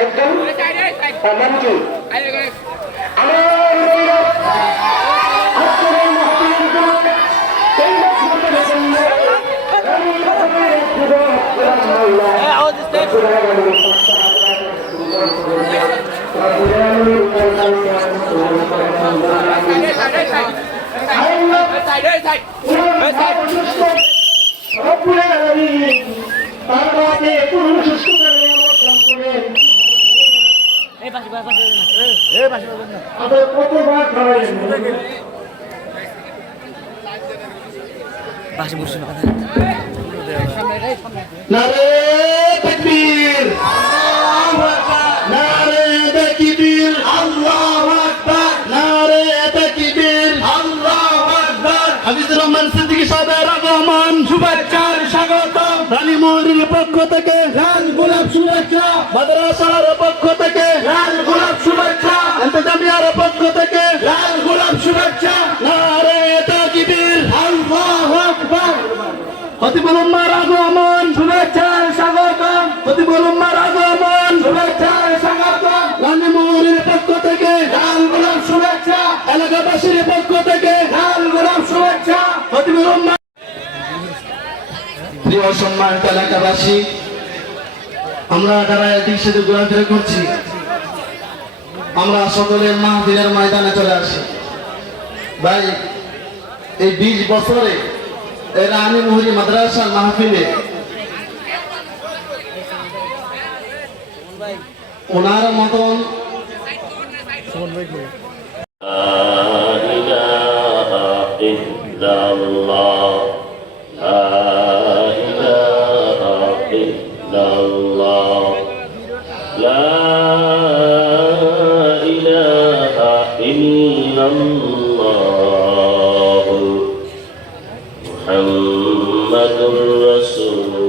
একজন মন্ত্রী নারে তাকবীর, নারে তাকবীর, আল্লাহু আকবার, নারে তাকবীর, আল্লাহু আকবার। হাফিজুর রহমান সিদ্দিকী সাহেবের আগমন শুভেচ্ছার স্বাগত। রানী ময়ূরীর পক্ষ থেকে লাল গোলাপ শুভেচ্ছা, মাদ্রাসার পক্ষ থেকে লাল গোলাপ শুভেচ্ছা, ইন্তেজামিয়ার পক্ষ থেকে লাল গোলাপ শুভেচ্ছা। নারে তাকবীর, আল্লাহু আকবার। খতিবুল উম্মাহর আগমন শুভেচ্ছার স্বাগতম, খতিবুল উম্মাহর আগমন শুভেচ্ছার স্বাগতম। রানী ময়ূরীর পক্ষ থেকে লাল গোলাপ শুভেচ্ছা, এলাকাবাসীর পক্ষ থেকে লাল গোলাপ শুভেচ্ছা। খতিবুল উম্মাহ। প্রিয় সম্মানিত এলাকাবাসী, আমরা যারা এদিক সেদিক ঘোরাফেরা করছি, আমরা সকলের মাহফিলের ময়দানে চলে আসি। ভাই, এই 20 বছরে রানী ময়ূরী মাদ্রাসার মাহফিলে ওনার মতন মুহাম্মাদুর রাসূলুল্লাহ।